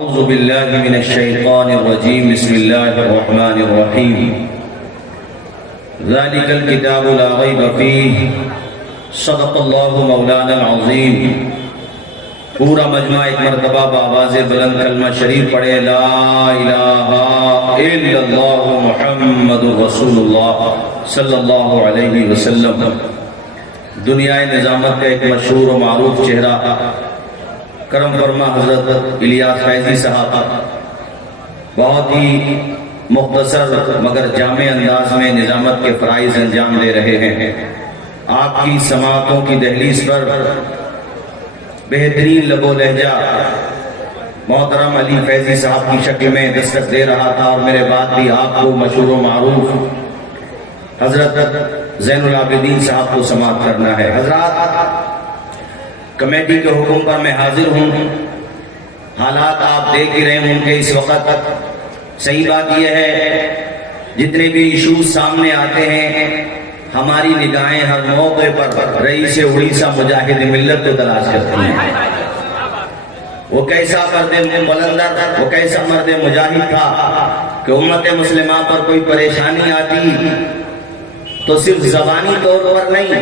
اعوذ باللہ من الشیطان الرجیم بسم اللہ الرحمن الرحیم ذالک الکتاب لا ریب فیہ صدق اللہ مولانا العظیم۔ پورا مجمع ایک مرتبہ بآواز بلند کلمہ شریف پڑھے، لا الہ الا اللہ محمد رسول اللہ صلی اللہ علیہ وسلم۔ دنیا نظامت کا ایک مشہور و معروف چہرہ کرم فرما حضرت الیاس فیضی صاحب بہت ہی مختصر مگر جامع انداز میں نظامت کے فرائض انجام دے رہے ہیں۔ آپ کی سماعتوں کی دہلیز پر بہترین لب و لہجہ محترم علی فیضی صاحب کی شکل میں دستک دے رہا تھا، اور میرے بعد بھی آپ کو مشہور و معروف حضرت زین العابدین صاحب کو سماعت کرنا ہے۔ حضرات، کمیٹی کے حکم پر میں حاضر ہوں۔ حالات آپ دیکھ ہی رہے ہوں کہ اس وقت صحیح بات یہ ہے جتنے بھی ایشوز سامنے آتے ہیں ہماری نگاہیں ہر موقع پر رئیس اڑیسہ مجاہد ملت کو تلاش کرتی ہیں۔ وہ کیسا مرد بلندر، وہ کیسا مرد مجاہد تھا کہ امت مسلمہ پر کوئی پریشانی آتی تو صرف زبانی طور پر نہیں،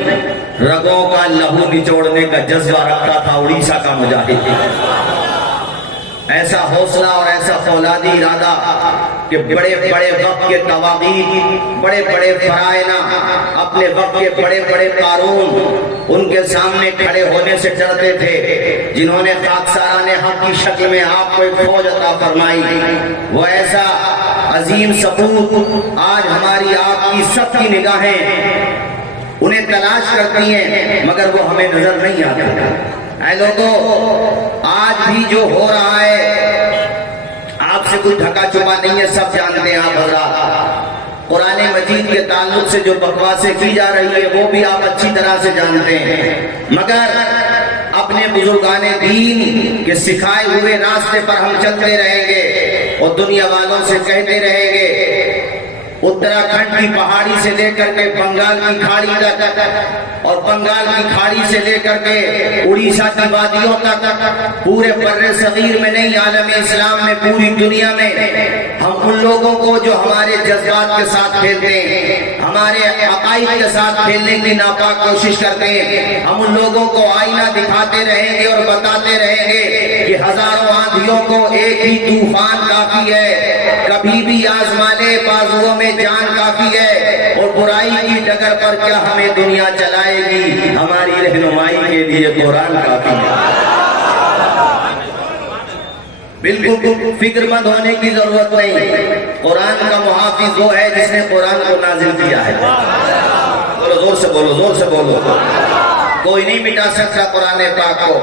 رگوں کا لہو نچوڑنے کا جذبہ رکھتا تھا اڑیسہ کا مجاہد۔ ایسا حوصلہ اور ایسا فولادی ارادہ کہ بڑے بڑے وقت کے طواغیت، بڑے بڑے فرائض، اپنے وقت کے بڑے بڑے قارون ان کے سامنے کھڑے ہونے سے ڈرتے تھے، جنہوں نے خاکساران حق کی شکل میں آپ کو ایک فوج عطا فرمائی۔ وہ ایسا عظیم سپوت آج ہماری آپ کی سب کی نگاہیں انہیں تلاش کرتی ہیں مگر وہ ہمیں نظر نہیں آتے۔ اے لوگوں، آج بھی جو ہو رہا ہے آپ سے کوئی ڈھکا چھپا نہیں ہے، سب جانتے ہیں آپ حضرات۔ قرآن مجید کے تعلق سے جو بکواسیں کی جا رہی ہے وہ بھی آپ اچھی طرح سے جانتے ہیں، مگر اپنے بزرگان دین کے سکھائے ہوئے راستے پر ہم چلتے رہیں گے اور دنیا والوں سے کہتے رہیں گے، اتراکھنڈ کی پہاڑی سے لے کر کے بنگال کی کھاڑی تک، اور بنگال کی کھاڑی سے لے کر کے اڑیسہ کی وادیوں تک، پورے بر صغیر میں نہیں، عالم اسلام میں، پوری دنیا میں ہم ان لوگوں کو جو ہمارے جذبات کے ساتھ کھیلتے ہیں، ہمارے عقائد کے ساتھ کھیلنے کی ناپاک کوشش کرتے ہیں، ہم ان لوگوں کو آئینہ دکھاتے رہیں گے اور بتاتے رہیں گے کہ ہزاروں آندھیوں کو ایک ہی طوفان کافی ہے، کبھی بھی آزما لے بازوؤں میں جان کافی ہے، اور برائی کی ڈگر پر کیا ہمیں دنیا چلائے گی، ہماری رہنمائی کے لیے قرآن کافی ہے۔ بالکل فکر مند ہونے کی ضرورت نہیں، قرآن کا محافظ وہ ہے جس نے قرآن کو نازل کیا ہے۔ بولو زور سے، بولو زور سے، بولو۔ کوئی نہیں مٹا سکتا قرآن پاک کو،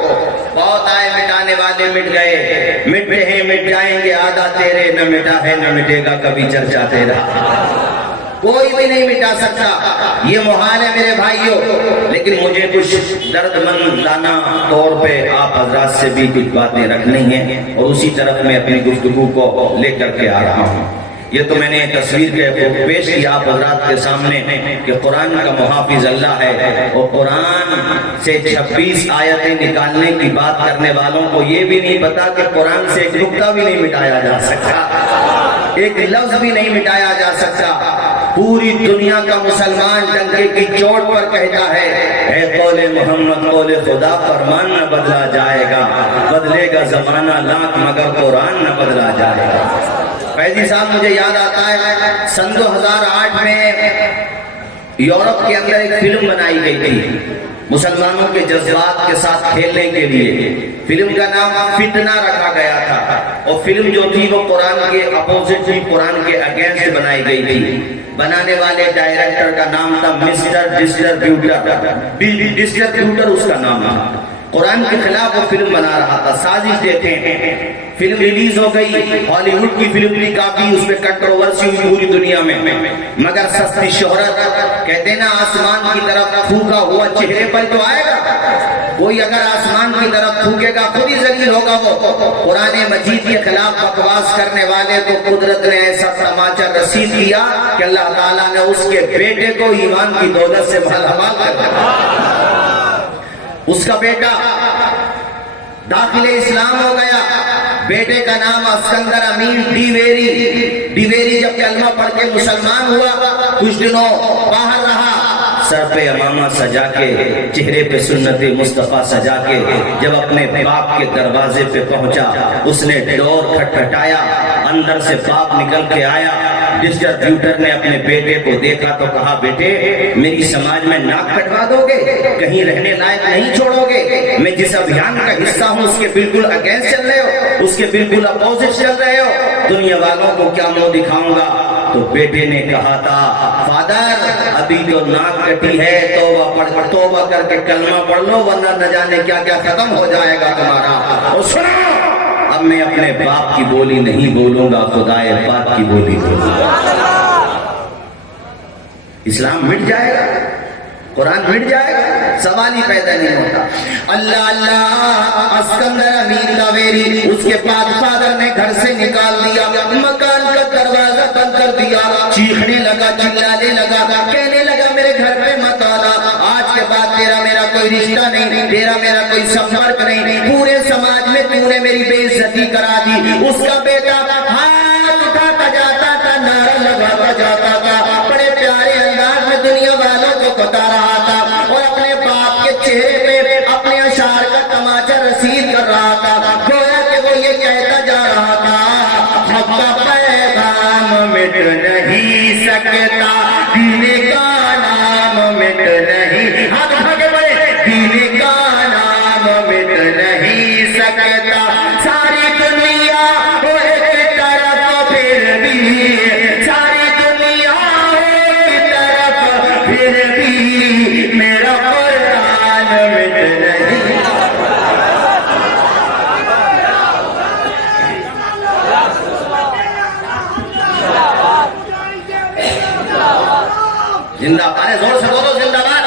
بہت آئے مٹانے والے مٹ گئے، مٹے ہیں مٹ جائیں گے، آدھا تیرے، نہ مٹا ہے نہ مٹے گا کبھی چرچا تیرا۔ کوئی بھی نہیں مٹا سکتا، یہ محال ہے میرے بھائیوں، لیکن مجھے کچھ درد مندانہ طور پہ آپ حضرات سے بھی کچھ باتیں رکھنی ہیں، اور اسی طرف میں اپنی گفتگو کو لے کر کے آ رہا ہوں۔ یہ تو میں نے تصویر کے پیش کیا آپ حضرات کے سامنے کہ قرآن کا محافظ اللہ ہے، اور قرآن سے 26 آیتیں نکالنے کی بات کرنے والوں کو یہ بھی نہیں پتا کہ قرآن سے ایک نقطہ بھی نہیں مٹایا جا سکتا، ایک لفظ بھی نہیں مٹایا جا سکتا۔ پوری دنیا کا مسلمان ڈنکے کی چوٹ پر کہتا ہے، اے قول محمد قول خدا، فرمان نہ بدلا جائے گا، بدلے گا زمانہ لاکھ مگر قرآن نہ بدلا جائے گا۔ فیضی صاحب، مجھے یاد آتا ہے سن 2008 میں یورپ کے اندر ایک فلم بنائی گئی تھی مسلمانوں کے جذبات کے ساتھ کھیلنے کے لیے۔ فلم کا نام فتنہ رکھا گیا تھا، اور فلم جو تھی وہ قرآن کے اپوزٹ تھی، قرآن کے اگینسٹ بنائی گئی تھی۔ بنانے والے ڈائریکٹر کا نام تھا مسٹر ڈسٹربیوٹر اس کا نام تھا۔ قرآن کے خلاف وہ فلم بنا رہا تھا، سازش دیکھیں۔ فلم ریلیز ہو گئی، ہالی ووڈ کی فلم بھی کافی اس پہ کنٹروورسی ہوئی پوری دنیا میں، مگر سستی شہرت، کہتے نا آسمان کی طرف تھوکا ہوا چہرے پر تو آئے گا۔ کوئی اگر آسمان کی طرف تھوکے گا خود ہی ذلیل ہوگا۔ وہ قرآن مجید کے خلاف بکواس کرنے والے کو قدرت نے ایسا تماچا رسید کیا کہ اللہ تعالیٰ نے اس کے بیٹے کو ایمان کی دولت سے مالامال کر دیا۔ اس کا بیٹا داخل اسلام ہو گیا، بیٹے کا نام اسکندر امین ڈیویری جب کلمہ پڑھ کے مسلمان ہوا، کچھ دنوں باہر رہا، سر پہ امامہ سجا کے، چہرے پہ سنت مصطفیٰ سجا کے جب اپنے باپ کے دروازے پہ پہنچا، اس نے ڈور کھٹکھٹایا، اندر سے باپ نکل کے آیا۔ ڈسٹریبیوٹر نے اپنے بیٹے کو دیکھا تو کہا، بیٹے میری سماج میں ناک کٹوا دو گے، کہیں رہنے لائق نہیں چھوڑو گے؟ میں جس ابھیان کا حصہ ہوں اس کے بالکل اگینسٹ چل رہے ہو، اس کے بالکل اپوزٹ چل رہے ہو، دنیا والوں کو کیا منہ دکھاؤں گا؟ تو بیٹے نے کہا تھا، فادر ابھی تو ناک کٹی ہے، توبہ کر کے کلمہ پڑھ لو ورنہ نہ جانے کیا کیا ختم ہو جائے گا تمہارا۔ اور سنو، اب میں اپنے باپ کی بولی نہیں بولوں گا، خدائے پاک کی بولی بولوں گا۔ اسلام مٹ جائے گا، قرآن مٹ جائے گا، سوال ہی پیدا نہیں ہوتا۔ اللہ اللہ، اسکندر امین ڈیویری، اس کے بعد فادر نے گھر سے نکال دیا، مکان کا دروازہ بند کر دیا، چیخنے لگا، چلانے لگا، کہنے لگا میرے گھر پہ مت آنا، آج کے بعد تیرا میرا کوئی رشتہ نہیں، تیرا میرا کوئی سمپرک نہیں، پورے سماج میں تو نے میری بے عزتی کرا دی۔ اس کا بیٹا ہاتھ اٹھاتا جاتا تھا، نعرہ لگاتا جاتا تھا، بڑے پیارے انداز میں دنیا والوں کو بتا رہا تھا، اور اپنے باپ کے چہرے پہ اپنے اشعار کا تماچا رسید کر رہا تھا، گویا کہ وہ یہ کہتا جا رہا تھا، حق کا پیغام مٹ نہیں سکتا، دین کا نام مٹ نہیں، ہاتھ اٹھا کے بڑے، دین کا نام مٹ نہیں سکتا، ساری دنیا ہو ایک طرف پھر بھی، ساری دنیا ہو ایک طرف پھر بھی، میرا قرآن مٹ نہیں۔ زندہ باد، زور سے بولو زندہ باد۔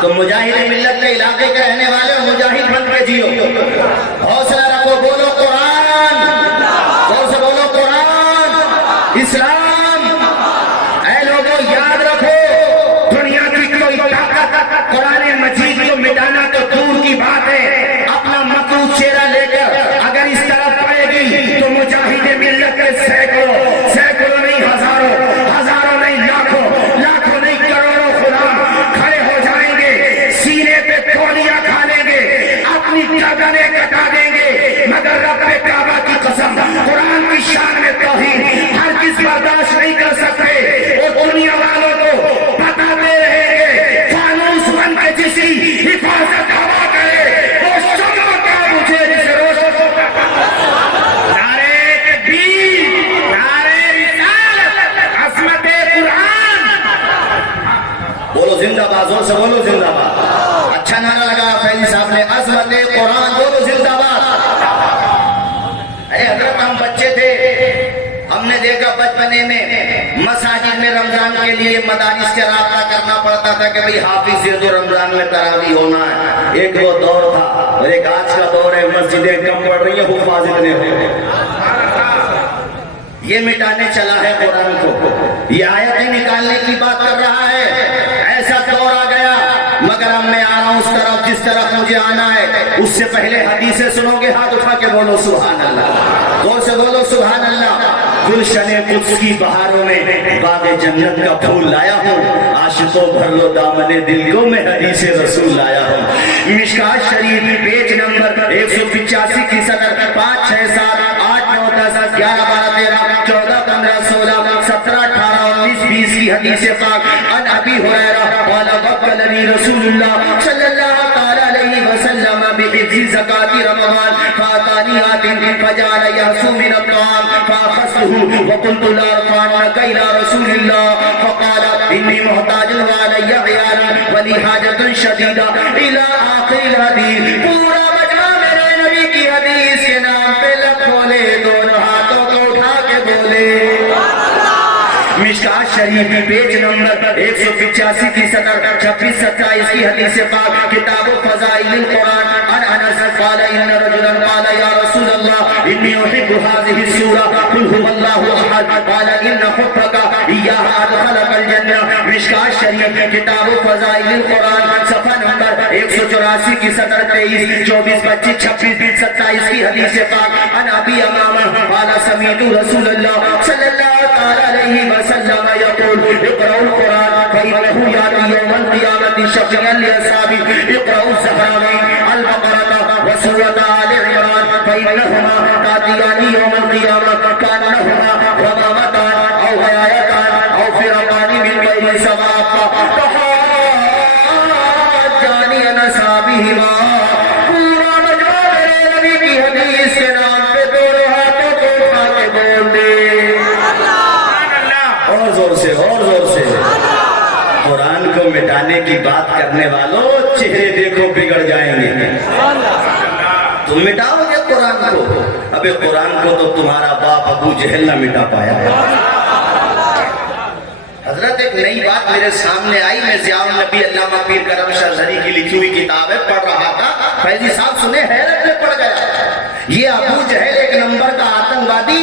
تم مجاہد ملت کے علاقے کے رہنے والے ہو، مجاہد بن کے جیو، حوصلہ رکھو، بولو قرآن، زور سے بولو قرآن، اسلام۔ اے لوگوں یاد رکھو، دنیا کی کوئی طاقت قرآن مجید کو مٹانا تو دور کی بات ہے، اپنا مخلوق چہرہ لے کر اگر اس طرف پڑے گی تو مجاہد ملت کے سینکڑوں نہیں ہزاروں نہیں لاکھوں نہیں کروڑوں غلام کھڑے ہو جائیں گے، سینے پہ تولیاں کھا لیں گے، اپنی گردنیں کٹا دیں گے، مگر رب کعبہ کی قسم، قرآن کی شان میں توہین ہرگز برداشت نہیں کر سکتے، اور دنیا والوں کو بتاتے رہیں گے، فانوس بن کے جس کی حفاظت ہوا کرے وہ شمع کا مجھے جس روشن کو نعرے تکبیر، نعرے رسالت، عظمت قرآن، بولو زندہ باد، زور سے بولو زندہ باد۔ اچھا نعرہ لگا فیضی صاحب نے، عظمت قرآن، بولو زندہ باد۔ ارے حضرت ہم بچے تھے، ہم نے دیکھا بچپنے میں مساجد میں رمضان کے لیے مدارس سے رابطہ کرنا پڑتا تھا کہ بھئی حافظ سے تو رمضان میں تراویح ہونا ہے، ایک وہ دور تھا، اور ایک آج کا دور ہے، مسجدیں کم پڑ رہی ہیں، حفاظ اتنے ہو گئے۔ یہ مٹانے چلا ہے قرآن کو، یہ آیتیں نکالنے کی بات کر رہا ہے، ایسا دور آ گیا، مگر اب میں آ رہا ہوں اس طرف جس طرف مجھے آنا ہے، اس سے پہلے حدیثیں سنو گے، ہاتھ اٹھا کے بولو سبحان اللہ، زور سے بولو سبحان اللہ۔ گلشن قدس کی بہاروں میں باغ جنت کا پھول لایا ہوں، عاشقوں بھر لو دامن دل کو، میں حدیث رسول لایا ہوں۔ مشکات شریف پیج نمبر 185 کی صدر 5 6 7 8 9 10 11 12 13 14 15 16 17 18 19 20 کی حدیث پاک، عن ابی ہریرہ قال وکلنی رسول اللہ صلی اللہ تعالی علیہ وسلم بحفظ زکات رمضان فاتانی آت فجعل یحسو من الطعام فاخذته وقلت لا ارفعنك الى رسول الله فقال انی محتاج وعلی عیال ولی حاجت شدیدہ الى آخر الحدیث۔ پورا مجمع میرے نبی کی حدیث کے نام پہ لب کھولے، دونوں ہاتھوں کو اٹھا کے بولے۔ مشکات شریف پیج نمبر 185 کی صدر 26 27 کی حدیث پاک، کتاب فضائل القرآن، عن انس قال ان رجلا قال یا رسول اللہ إني أحب هذه السورة قل هو الله أحد قال إن حبك إياها أدخلك الجنة مشکات شریف کتاب فضائل القرآن صفحہ نمبر 184 کی 17 23 24 25 26 27 کی حدیث پاک عن ابی امامہ قال سمعت رسول اللہ صلی اللہ علیہ وسلم يقول اقرأوا القرآن فإنه يأتي يوم القيامة شفيعا لأصحابه اقرأوا الزهراوين البقرة وسورة آل عمران فإنهما تأتيان يوم القيامة كأنهما غمامتان أو غيايتان أو فرقان من غير سباب تحاجان أصحابهما پورا مجمع میرے نبی کی حدیث کے نام پہ دونوں ہاتھوں کو اٹھا کے بول دے اور زور سے قرآن کو مٹانے کی بات کرنے والوں چہرے دیکھو بگڑ جائیں گے تم مٹاؤ گے قرآن کو ابے قرآن کو تو تمہارا باپ ابو جہل نہ مٹا پایا حضرت ایک نئی بات میرے سامنے آئی میں ضیاء النبی علامہ پیر کرم شاہ زری کی لکھی ہوئی کتاب ہے پڑھ رہا تھا فیضی صاحب سنے حیرت میں پڑ گیا یہ ابو جہل ایک نمبر کا آتنکوادی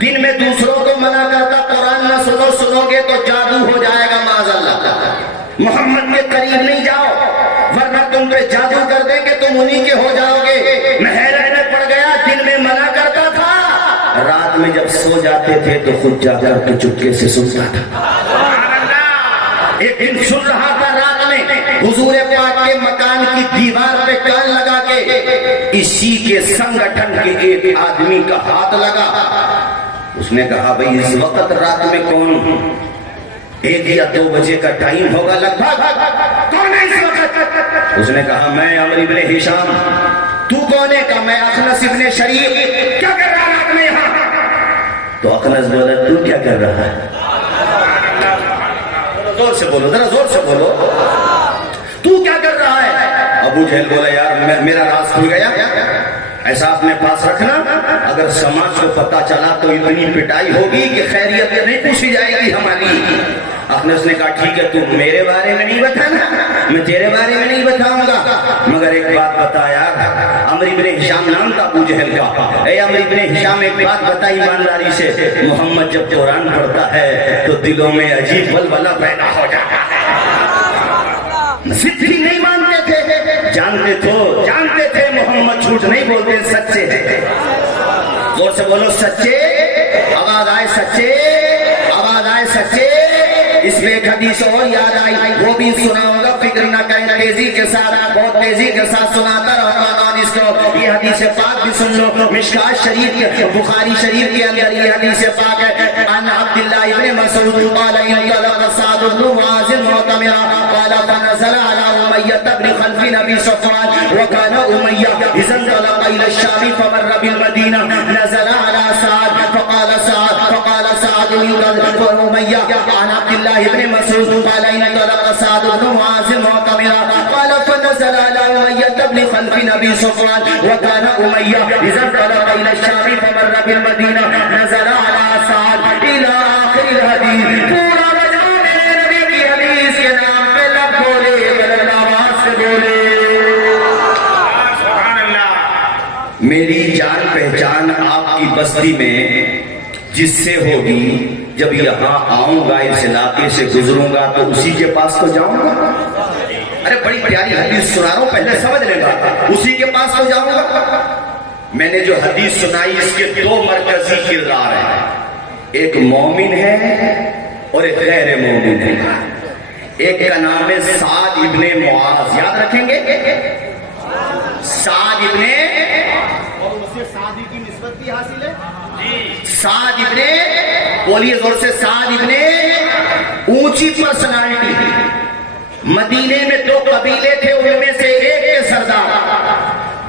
دن میں دوسروں کو منع کرتا قرآن نہ سنو گے تو جادو ہو جائے گا معاذ اللہ محمد کے قریب نہیں جاؤ ورنہ تم پہ جادو کر دیں گے تم انہی کے ہو جاؤ گے میں حیرت میں پڑ گیا دن میں منع کرتا تھا رات میں جب سو جاتے تھے تو خود جا کر کے چپکے سے سنتا تھا ایک دن سن رہا تھا رات میں حضور پاک کے مکان کی دیوار پہ کان لگا کے اسی کے سنگٹھن کے ایک آدمی کا ہاتھ لگا اس نے کہا بھئی اس وقت رات میں کون 1 یا 2 بجے کا ٹائم ہوگا لگ بھگ کون ہے اس وقت اس نے کہا میں عمرو ابن ہشام تو کون ہے کہا میں اخنس ابن شریف کیا کر رہا رات میں یہاں تو اخنس بولا تو کیا کر رہا ہے زور سے بولو ذرا زور سے بولو تو کیا کر رہا ہے ابو جہل بولا یار میرا راز کھل گیا ایسا اپنے پاس رکھنا اگر سماج کو پتا چلا تو اتنی پٹائی ہوگی کہ خیریت نہیں پوچھی جائے گی ہماری اخنس نے کہا ٹھیک ہے تم میرے بارے میں نہیں بتانا میں تیرے بارے میں نہیں بتاؤں گا مگر ایک بات بتا یار عمرو ابن ہشام نام تھا ابو جہل کا اے عمرو ابن ہشام ایک بات بتا ایمانداری سے محمد جب قرآن پڑھتا ہے تو دلوں میں عجیب ولولہ پیدا ہو جاتا ہے صدقی نہیں مانتے تھے جانتے تھے محمد جھوٹ نہیں بولتے سچے ہیں زور سے بولو سچے آواز آئے سچے اس میں ایک حدیث اور یاد آئی وہ بھی سناؤں گا فکر نہ کریں تیزی کے ساتھ بہت تیزی کے ساتھ سناتا رہوں گا اس کو یہ حدیث پاک بھی سن لو مشکات شریف کے بخاری شریف کے اندر یہ حدیث پاک ہے عن عبداللہ ابن مسعود قال انطلق سعد بن معاذ معتمرا قال فنزل على أمية بن خلف أبي صفوان وكان أمية إذا انطلق إلى الشام فمر بالمدينة نزل على سعد فقال سعد أمية عن عبد الله بن مسعود قال انطلق سعد بن معاذ معتمرا قال فنزل على أمية بن خلف أبي صفوان وكان أمية إذا انطلق إلى الشام فمر بالمدينة نزل على سعد إلى آخر الحديث پورا مجمع میرے نبی کی حدیث کے نام پہ لب بولے آواز سے بولے میری جان پہچان آپ کی بستی میں جس سے ہوگی جب یہاں آؤں گا اس علاقے سے گزروں گا تو اسی کے پاس تو جاؤں گا ارے بڑی پیاری حدیث سنا رہا ہوں پہلے سمجھ لے گا اسی کے پاس تو جاؤں گا میں نے جو حدیث سنائی اس کے 2 مرکزی کردار ہیں ایک مومن ہے اور ایک غیر مومن ہے ایک کا نام ہے سعد ابن معاذ یاد رکھیں گے سعد ابن اور اسے سعدی کی نسبت بھی حاصل ہے سعد ابن بولیے زور سے سعد ابن اونچی پرسنالٹی مدینے میں 2 قبیلے تھے ان میں سے ایک کے سردار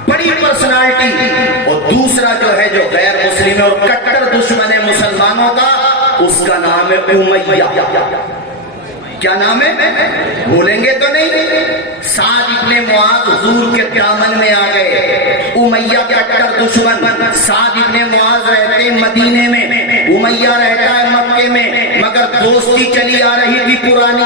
بڑی پرسنالٹی اور دوسرا جو ہے جو غیر مسلم اور کٹر دشمن ہے مسلمانوں کا اس کا نام ہے امیہ کیا نام ہے بولیں گے تو نہیں سعد ابن معاذ حضور کے دامن میں آ گئے امیہ کٹر دشمن سعد ابن معاذ رہتے مدینے میں امیہ رہتا ہے مکے میں مگر دوستی چلی آ رہی تھی پرانی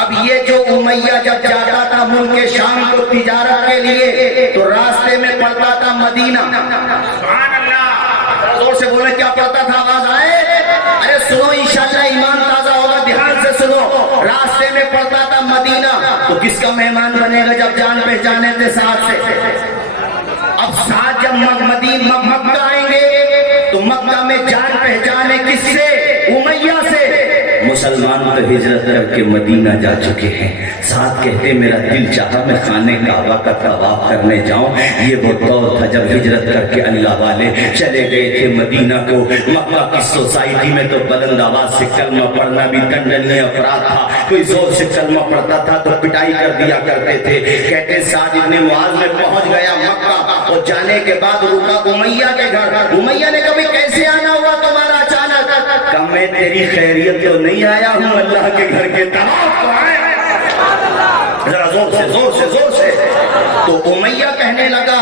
اب یہ جو امیہ جب جاتا تھا ملک شام کو تجارت کے لیے تو راستے میں پڑتا تھا المدینہ. سبحان اللہ. زور سے بولے کیا پڑھتا تھا, آواز آئے؟ ارے سنو انشاءاللہ ایمان تازہ ہوگا, دھیان سے سنو. راستے میں پڑھتا تھا مدینہ. تو کس کا مہمان بنے گا جب جان پہچانے تھے ساتھ سے؟ اب ساتھ جب مکہ آئیں گے تو مکہ میں جان پہچانے کس سے؟ امیہ سے. مسلمان تو ہجرت کر کے مدینہ جا چکے ہیں. ساتھ کہتے میرا دل چاہا میں خانے کعبہ کا طواف کرنے جاؤں. یہ وہ دور تھا جب ہجرت کر کے اللہ والے چلے گئے تھے مدینہ کو. مکہ کی سوسائٹی میں تو بلند آواز سے کلمہ پڑھنا بھی دنڈنی اپرادھ تھا. کوئی زور سے کلمہ پڑھتا تھا تو پٹائی کر دیا کرتے تھے. کہتے سعد ابن معاذ میں پہنچ گیا مکہ اور جانے کے بعد رکا امیہ کے گھر. امیہ نے کبھی کیسے آنا ہوا تمہارا اچانک؟ کہ میں تیری خیریت تو نہیں آیا ہوں, اللہ کے گھر کے طواف کو آیا. ذرا زور سے زور سے زور سے. تو امیہ کہنے لگا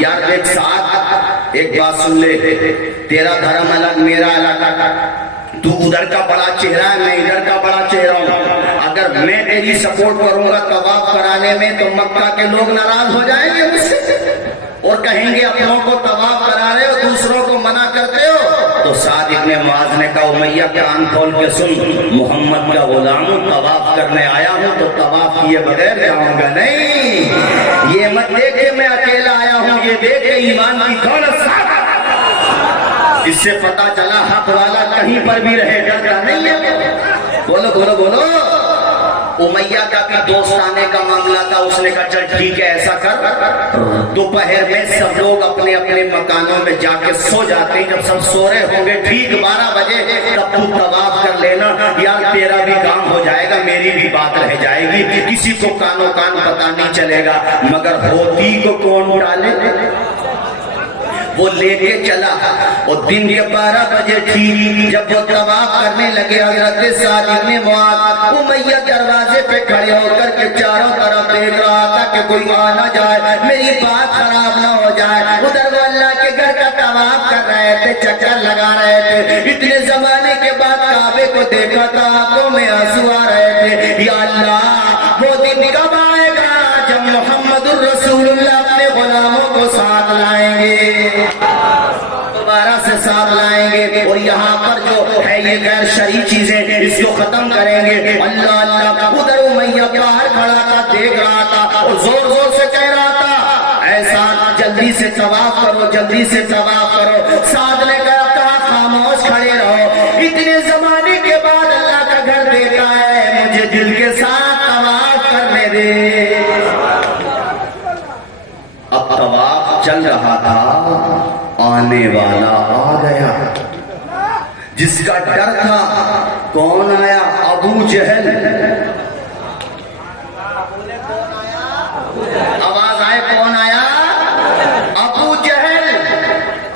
یار دیکھ سعد ایک بات سن لے, تیرا دھرم الگ میرا الگ. تو ادھر کا بڑا چہرہ ہے, میں ادھر کا بڑا چہرہ ہوں. اگر میں تیری سپورٹ کروں گا طواف کرانے میں تو مکہ کے لوگ ناراض ہو جائیں گے مجھ سے اور کہیں گے اپنوں کو طواف کرا رہے ہو, دوسروں کو منع کرتے ہو. تو سعد ابن معاذ نے کہا امیہ کان کھول کے سن, محمد کا غلام ہوں, طواف کرنے آیا ہوں تو طواف کیے بغیر جاؤں گا نہیں. یہ مت دیکھ کہ میں اکیلا آیا ہوں, یہ دیکھ کہ ایمان کی دولت ساتھ. اس سے پتا چلا حق والا کہیں پر بھی رہے گا نہیں ہے. بولو بولو بولو. امیہ کا بھی دوستانے کا معاملہ تھا. اس نے کہا چل ٹھیک ہے ایسا کر, دوپہر میں سب لوگ اپنے اپنے مکانوں میں جا کے سو جاتے ہیں. جب سب سو رہے ہوں گے ٹھیک 12 بجے تب تو طواف کر لینا. یار تیرا بھی کام ہو جائے گا, میری بھی بات رہ جائے گی, کسی کو کانوں کان پتا نہیں چلے گا. مگر ہوتی کو کون ڈالے؟ وہ لے کے چلا اور دن کے 12 بجے تھی جب وہ طواف کرنے لگے. حضرت سعد ابن معاذ امیہ دروازے پہ کھڑے ہو کر کے چاروں طرف دیکھ رہا تھا کہ کوئی آ نہ جائے, میری بات خراب نہ ہو جائے. ادھر وہ اللہ کے گھر کا طواف کر رہے تھے, چکر لگا رہے تھے. اتنے زمانے کے بعد کعبے کو دیکھا تھا, آنکھوں میں آنسو آ رہے تھے. یا اللہ وہ دن کب آئے گا جب محمد الرسول اللہ اپنے غلاموں کو ساتھ لائیں گے, دوبارہ سے ساتھ لائیں گے اور یہاں پر جو ہے یہ غیر شرعی چیزیں اس کو ختم کریں گے. اللہ اللہ. ادھر امیہ باہر کھڑا تھا, دیکھ رہا تھا اور زور زور سے کہہ رہا تھا ایسا جلدی سے طواف کرو, جلدی سے طواف کرو. سعد نے کہا خاموش کھڑے رہو, اتنے زمانے کے بعد اللہ کا گھر دیکھا ہے, مجھے دل کے ساتھ طواف کرنے دے. اب طواف چل رہا تھا, آنے والا آ گیا. جس کا ڈر تھا کون آیا؟ ابو جہل. آواز آئے کون آیا؟ ابو جہل.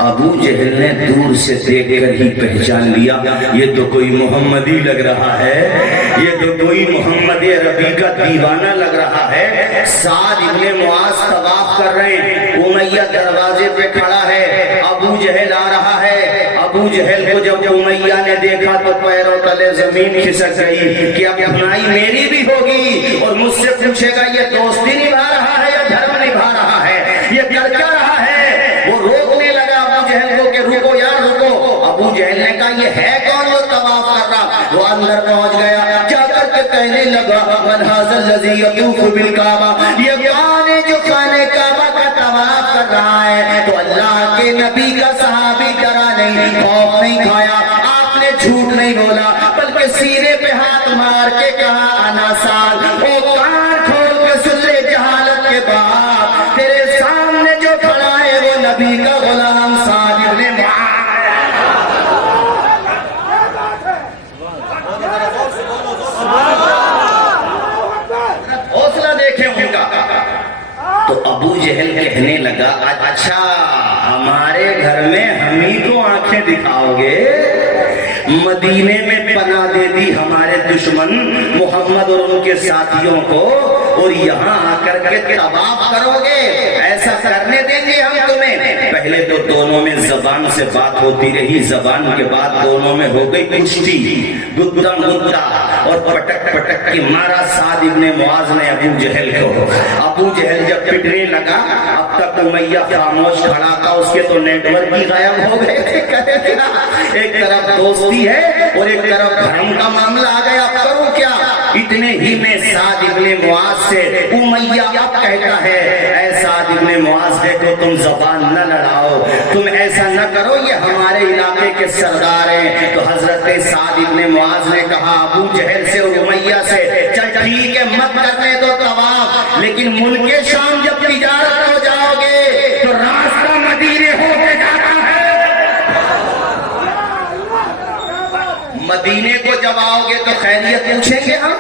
ابو جہل نے دور سے دیکھ کر ہی پہچان لیا یہ تو کوئی محمدی لگ رہا ہے, یہ تو کوئی محمد عربی کا دیوانہ لگ رہا ہے. سعد ابن معاذ طواف کر رہے ہیں, امیہ دروازے پہ کھڑا ہے, ابو جہل آ رہا ہے. ابو جہل کو جب امیہ نے دیکھا تو پیروں تلے زمین کھسک گئی کہ اب اپنائی میری بھی ہوگی اور مجھ سے پوچھے گا یہ دوستی نبھا رہا ہے یا دھرم نبھا رہا ہے, یہ کر کیا رہا ہے. وہ روکنے لگا ابو جہل کو کہ رکو یار رکو. ابو جہل نے کہا یہ ہے کون وہ طواف کر رہا؟ وہ اندر پہنچ گیا, جا کر کے کہنے لگا من ھذا الذی یطوف بالکعبہ, یہ کون ہے جو خانے کعبہ کا طواف کر رہا ہے؟ تو اللہ کے نبی کا صحابی ڈرا نہیں, خوف نہیں کھایا, آپ نے جھوٹ نہیں بولا بلکہ سینے پہ ہاتھ مار کے کہا انا سعد. او کان کھول کے سن لے جہالت کے باپ, تیرے سامنے جو کھڑا ہے وہ نبی کا غلام سعد ابن معاذ. حوصلہ دیکھیں ان کا. تو ابو جہل کہنے لگا اچھا ہمارے گھر میں ہم ہی کو آنکھیں دکھاؤ گے, مدینے میں پناہ دے دی ہمارے دشمن محمد اور ان کے ساتھیوں کو, اور یہاں آ کر کے طواف کرو گے, ایسا کرنے دیں گے ہم تمہیں؟ پہلے تو دونوں میں زبان سے بات ہوتی رہی, زبان کے بعد دونوں میں ہو گئی کشتی, گدم گدا. اور پٹک پٹک کے مارا سعد ابن معاذ نے ابو جہل کو. ابو جہل جب پٹنے لگا, اب تک امیہ خاموش کھڑا تھا, اس کے تو نیٹ ورک ہی غائب ہو گئے تھے. ایک طرف دوستی ہے اور ایک طرف دھرم کا معاملہ آ گیا, اب کروں کیا؟ اتنے ہی میں سعد ابن معاذ سے امیہ اب کہتا ہے, اے سعد ابن معاذ دیکھو تم زبان نہ لڑاؤ, تم ایسا نہ کرو, یہ ہمارے علاقے کے سردار ہیں. تو حضرت سعد ابن معاذ نے کہا ابو جہل سے اور امیہ سے, چل ٹھیک ہے مت کرنے دو طواف, لیکن ملک شام جب تجارت ہو جاؤ گے تو راستہ مدینے ہو کے جاتا ہے. مدینے کو جب آؤ گے تو خیریت پوچھیں گے ہم,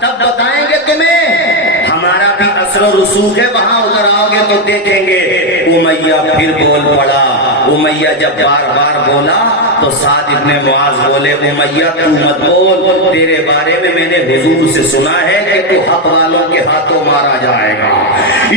تب بتائیں گے تمہیں, ہمارا بھی اثر و رسوخ ہے, وہاں ادھر آؤ گے تو دیکھیں گے. امیہ پھر بول پڑا. امیہ جب بار بار بولا تو سعد ابن معاذ بولے, امیہ تو مت بول, تیرے بارے میں نے حضور سے سنا ہے کہ تو حق والوں کے ہاتھوں مارا جائے گا.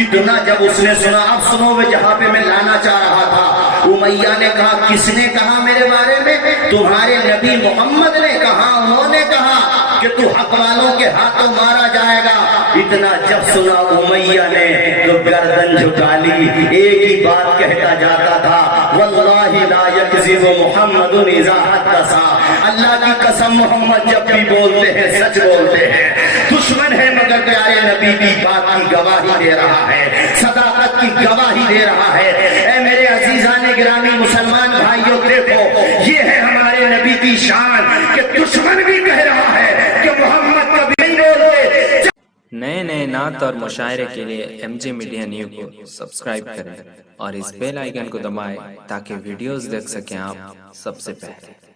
اتنا جب اس نے سنا, اب سنو وہ جہاں پہ میں لانا چاہ رہا تھا. امیہ نے کہا کس نے کہا میرے بارے میں؟ تمہارے نبی محمد نے کہا, انہوں نے کہا کہ تو حق والوں کے ہاتھوں مارا جائے گا. اتنا جب سنا امیہ نے تو گردن جھکا لی, ایک ہی بات کہتا جاتا تھا, واللہ لا یکذب محمد اذا حدث, اللہ کی قسم محمد جب بھی بولتے ہیں سچ بولتے ہیں. دشمن ہے مگر پیارے نبی کی بات کی گواہی دے رہا ہے, صداقت کی گواہی دے رہا ہے. اے میرے عزیزان گرامی مسلمان بھائیوں, دیکھو یہ ہے ہمارے نبی کی شان کہ دشمن بھی کہہ رہا ہے کہ محمد کبھی نہیں بولتے. نئے نعت اور مشاعرے کے لیے ایم جے میڈیا نیو کو سبسکرائب کریں اور اس بیل آئیکن کو دبائیں تاکہ ویڈیوز دیکھ سکیں آپ سب سے پہلے.